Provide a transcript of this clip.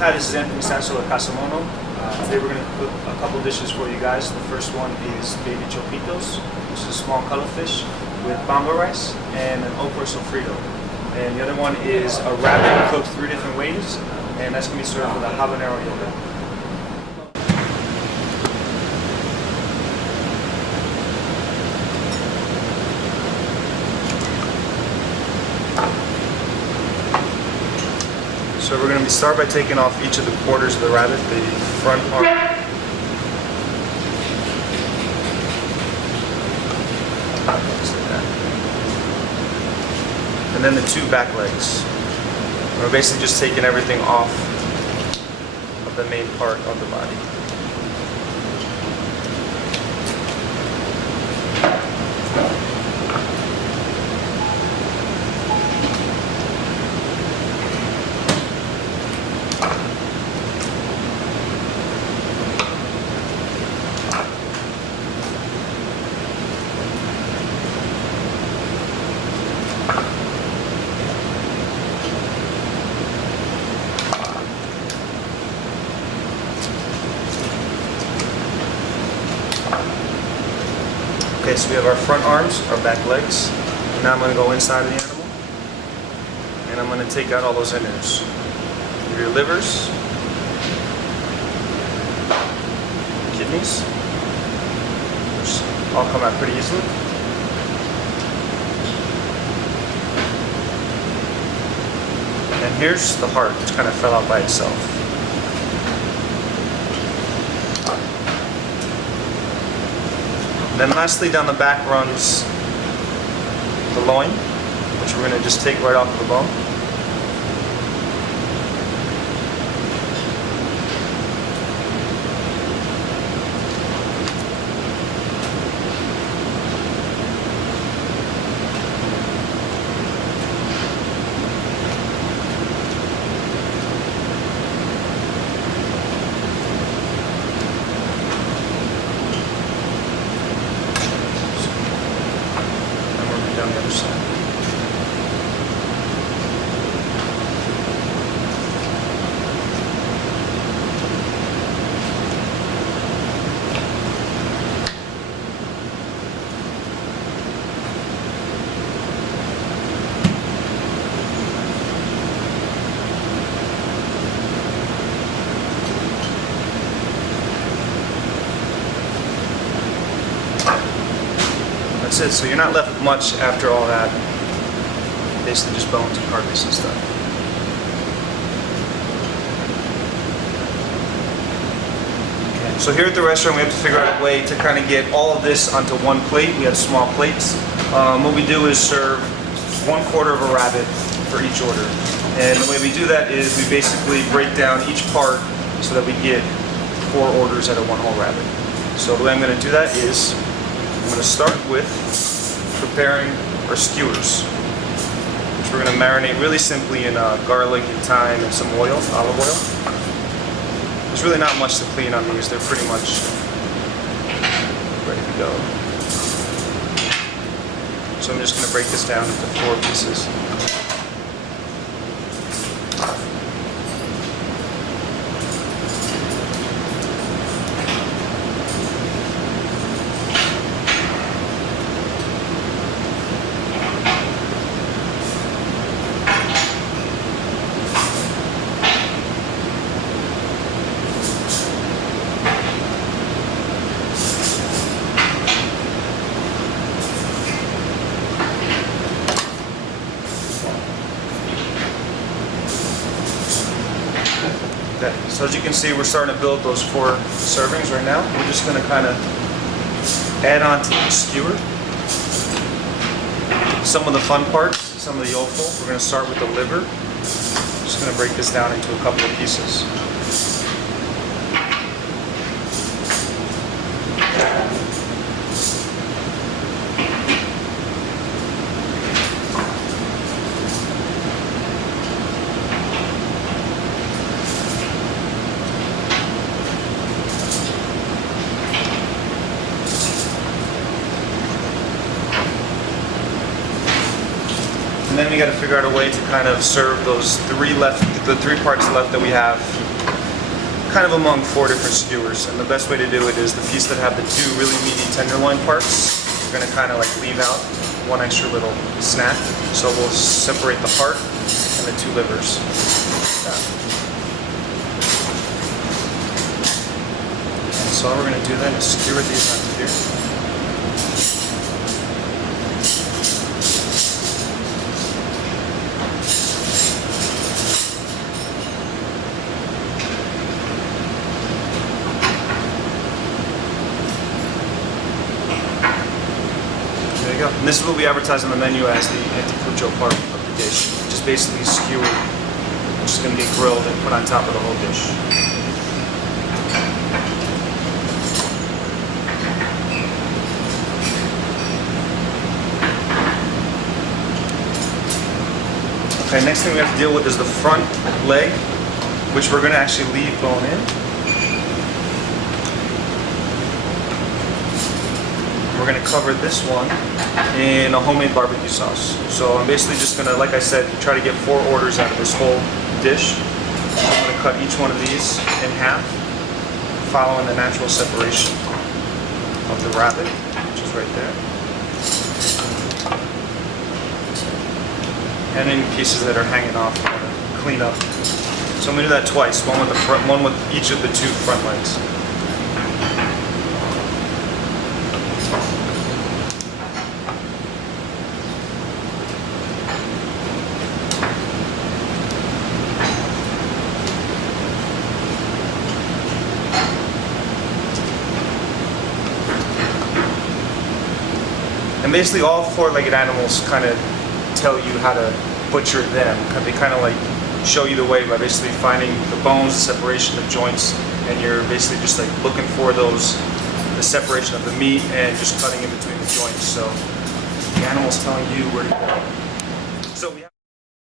Hi, this is Anthony Sasso at Habanero. Today we're going to cook a couple dishes for you guys. The first one is baby chopitos, which is a small cuttlefish with bamba rice and an okra sofrito. And the other one is a rabbit cooked 3 different ways, and that's going to be served with a habanero yogurt. So we're going to start by taking off each of the quarters of the rabbit, the front arm, and then the 2 back legs. We're basically just taking everything off of the main part of the body. Okay, so we have our front arms, our back legs, and now I'm going to go inside of the animal, and I'm going to take out all those innards. Your livers, kidneys, which all come out pretty easily. And here's the heart, which kind of fell out by itself. Then lastly, down the back runs the loin, which we're going to just take right off the bone. On the other side. That's it. So you're not left with much after all that. Basically just bones and carcass and stuff. Okay. So here at the restaurant we have to figure out a way to kind of get all of this onto one plate. We have small plates. What we do is serve 1/4 of a rabbit for each order. And the way we do that is we basically break down each part so that we get 4 orders out of 1 whole rabbit. So the way I'm going to do that is I'm going to start with preparing our skewers, which we're going to marinate really simply in garlic and thyme and some oil, olive oil. There's really not much to clean on these. They're pretty much ready to go. So I'm just going to break this down into 4 pieces. Okay, so as you can see, we're starting to build those 4 servings right now. We're just going to kind of add on to each skewer some of the fun parts, some of the offal. We're going to start with the liver. Just going to break this down into a couple of pieces. And then we got to figure out a way to kind of serve those the 3 parts left that we have kind of among 4 different skewers. And the best way to do it is the piece that have the 2 really meaty tenderloin parts, we're going to kind of like leave out 1 extra little snack. So we'll separate the heart and the 2 livers. And so all we're going to do then is skewer these onto here. There you go. And this is what we advertise on the menu as the anticucho part of the dish, which is basically skewered, which is going to get grilled and put on top of the whole dish. Okay, next thing we have to deal with is the front leg, which we're going to actually leave bone in. We're going to cover this one in a homemade barbecue sauce. So I'm basically just going to, like I said, try to get 4 orders out of this whole dish. So I'm going to cut each one of these in half, following the natural separation of the rabbit, which is right there. And any pieces that are hanging off, I'm going to clean up. So I'm going to do that twice, one with the front, one with each of the 2 front legs. And basically all 4-legged animals kind of tell you how to butcher them. They kind of like show you the way by basically finding the bones, the separation of joints, and you're basically just like looking for those, the separation of the meat and just cutting in between the joints. So the animal's telling you where to go. So we have